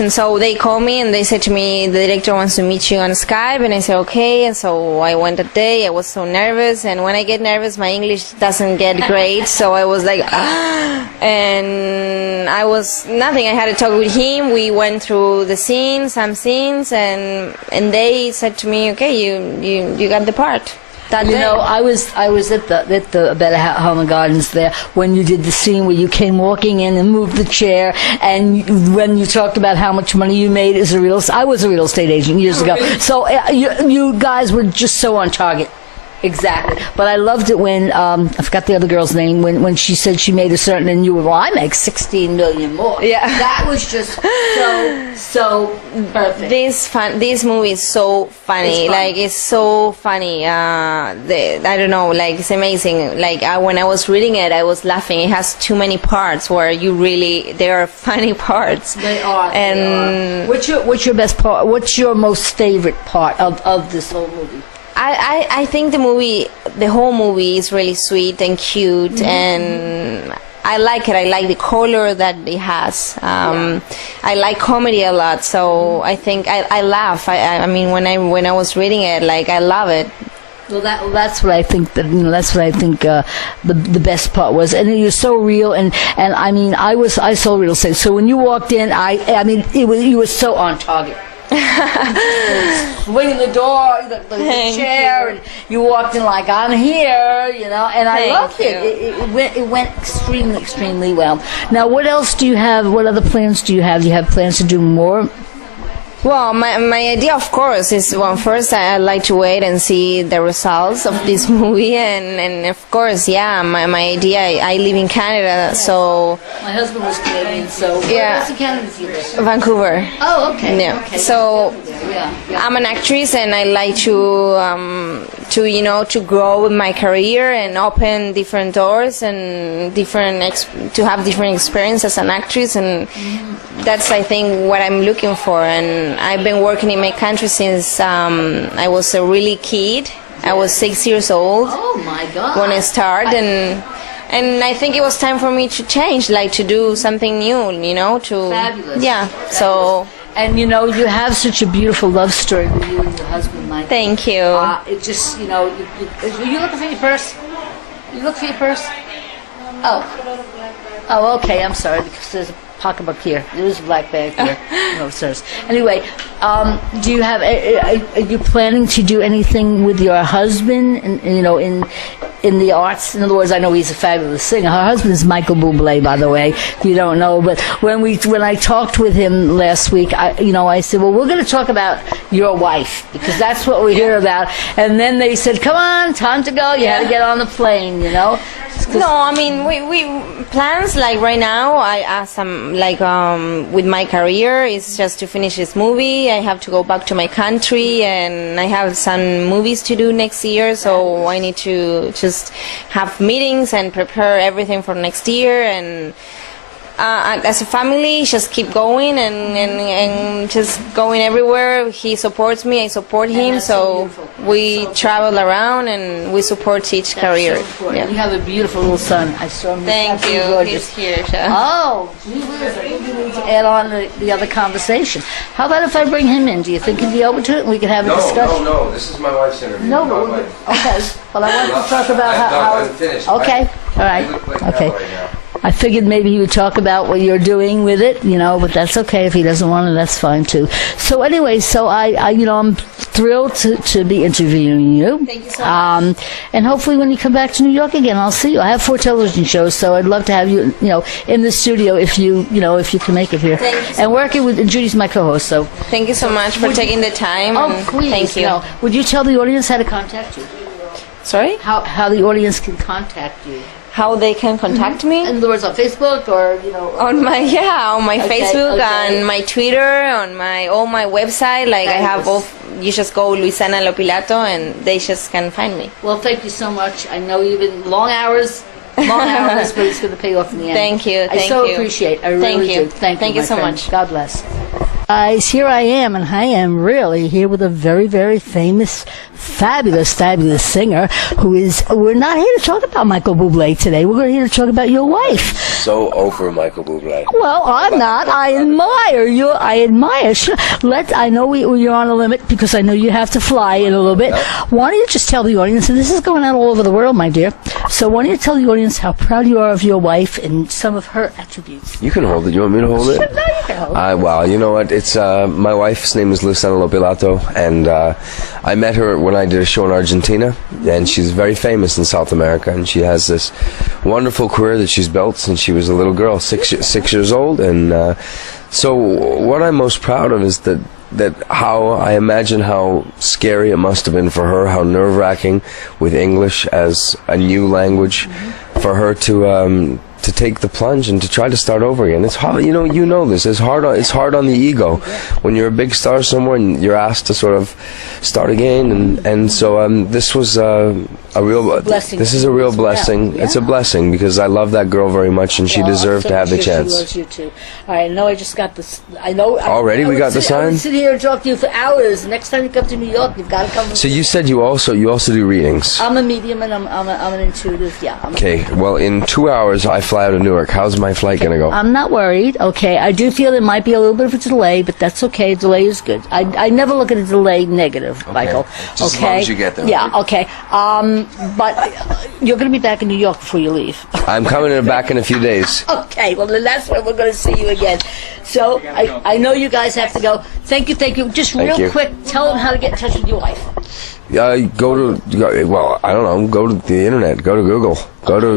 And so they called me and they said to me, the director wants to meet you on Skype. And I said, okay. And so I went that day. I was so nervous. And when I get nervous, my English doesn't get great. So I was like, and I was nothing. I had to talk with him. We went through some scenes, and they said to me, okay, you got the part. I was at the Better Home and Gardens there when you did the scene where you came walking in and moved the chair, and when you talked about how much money you made as I was a real estate agent years ago. So you guys were just so on target. Exactly. But I loved it when, I forgot the other girl's name, when she said she made a certain, and you were, well, I make 16 million more. Yeah. That was just so perfect. This movie is so funny. It's so funny. I don't know, it's amazing. When I was reading it, I was laughing. It has too many parts where there are funny parts. They are. And what's your best part? What's your most favorite part of this whole movie? I think the whole movie is really sweet and cute, and I like it. I like the color that it has. I like comedy a lot, so I think I laugh. I mean, when I was reading it, I love it. Well, that's what I think. That's what I think. The best part was, and you're so real. And I mean, I saw real estate. So when you walked in, I mean, you were so on target. Swinging the door, the chair, and you walked in like, I'm here, and I loved it. It went extremely well. Now, what else do you have? What other plans do you have? Do you have plans to do more? Well, my idea, of course, is, first I'd like to wait and see the results of this movie, and of course, my idea, I live in Canada, so... My husband was Canadian, so... Yeah. Where's Canada? Vancouver. Oh, okay. Yeah. Okay. So, I'm an actress, and I like to grow in my career and open different doors and to have different experience as an actress, and that's, I think, what I'm looking for. And I've been working in my country since I was a really kid. I was 6 years old. Oh my God! When I started, and I think it was time for me to change, to do something new. Fabulous. Yeah. Fabulous. So. And you have such a beautiful love story with you and your husband, Mike. Thank you. It just, you looking for your purse? You look for your purse? Oh, okay. I'm sorry, because there's a pocketbook here. There's a black bag here. No, sirs. Anyway, do you have? Are you planning to do anything with your husband? In the arts. In other words, I know he's a fabulous singer. Her husband is Michael Bublé, by the way, if you don't know. But when I talked with him last week, I said, well, we're going to talk about your wife, because that's what we hear about. And then they said, come on, time to go. You had to get on the plane, No, I mean, we plans right now. With my career is just to finish this movie. I have to go back to my country, and I have some movies to do next year. So I need to just have meetings and prepare everything for next year. And as a family, just keep going and just going everywhere. He supports me, I support him, so we travel around and we support each career. So you have a beautiful little son. I saw him. Thank you. Gorgeous. He's here. Oh, gee whiz, I think you need to add on the other conversation. How about if I bring him in? Do you think he'd be open to it and we could have a discussion? No. This is my wife's interview. No, but okay. Well, I wanted to talk about how. Okay. All right. Okay. I figured maybe he would talk about what you're doing with it, but that's okay. If he doesn't want to, that's fine too. So anyway, I'm thrilled to be interviewing you. Thank you so much. And hopefully when you come back to New York again, I'll see you. I have 4 television shows, so I'd love to have you, in the studio if you can make it here. Thank you so and working with, and Judy's my co-host, so. Thank you so much for taking the time. Oh, please. Thank you. No. Would you tell the audience how to contact you? Sorry? How the audience can contact you? How they can contact me? In other words, on Facebook or on my Okay, Facebook, okay. on my Twitter, on my website. I have both. You just go Luisana Lopilato, and they just can find me. Well, thank you so much. I know you've been long hours, but it's going to pay off in the end. Thank you. I so appreciate. I really do. Thank you my so friend. much. God bless. Guys, here I am, and I am really here with a very, very famous, fabulous singer who is, we're not here to talk about Michael Bublé today. We're here to talk about your wife. So over Michael Bublé. Well, I'm not. I admire you. I admire. I know you're on a limit because I know you have to fly in a little bit. Why don't you just tell the audience, and this is going out all over the world, my dear, so why don't you tell the audience how proud you are of your wife and some of her attributes? You can hold it. You want me to hold it? No, you can hold it. Well, you know what? It's my wife's name is Luisana Lopilato, and I met her when I did a show in Argentina, and she's very famous in South America, and she has this wonderful career that she's built since she was a little girl, six years old, and so what I'm most proud of is that how I imagine how scary it must have been for her, how nerve-wracking with English as a new language, for her to take the plunge and to try to start over again. It's hard, you know this. It's hard on the ego when you're a big star somewhere and you're asked to sort of start again. And so this was a real blessing. This is a real blessing. Yeah. It's a blessing because I love that girl very much, and she deserved to have the chance. She loves you too. All right, I know I just got this. I know already. We got the sign. I would sit here and talk to you for hours. Next time you come to New York, you've got to come. So you said you also do readings. I'm a medium and I'm an intuitive. Yeah. Okay. Well, in 2 hours I fly out of Newark. How's my flight going to go? I'm not worried. Okay. I do feel there might be a little bit of a delay, but that's okay. Delay is good. I never look at a delay negative, Michael. Just as long as you get there. Yeah. Okay. But you're going to be back in New York before you leave. I'm coming back in a few days. Okay. Well, then that's when we're going to see you again. So I know you guys have to go. Thank you. Just real quick, tell them how to get in touch with your wife. Go to the internet. Go to Google. Go to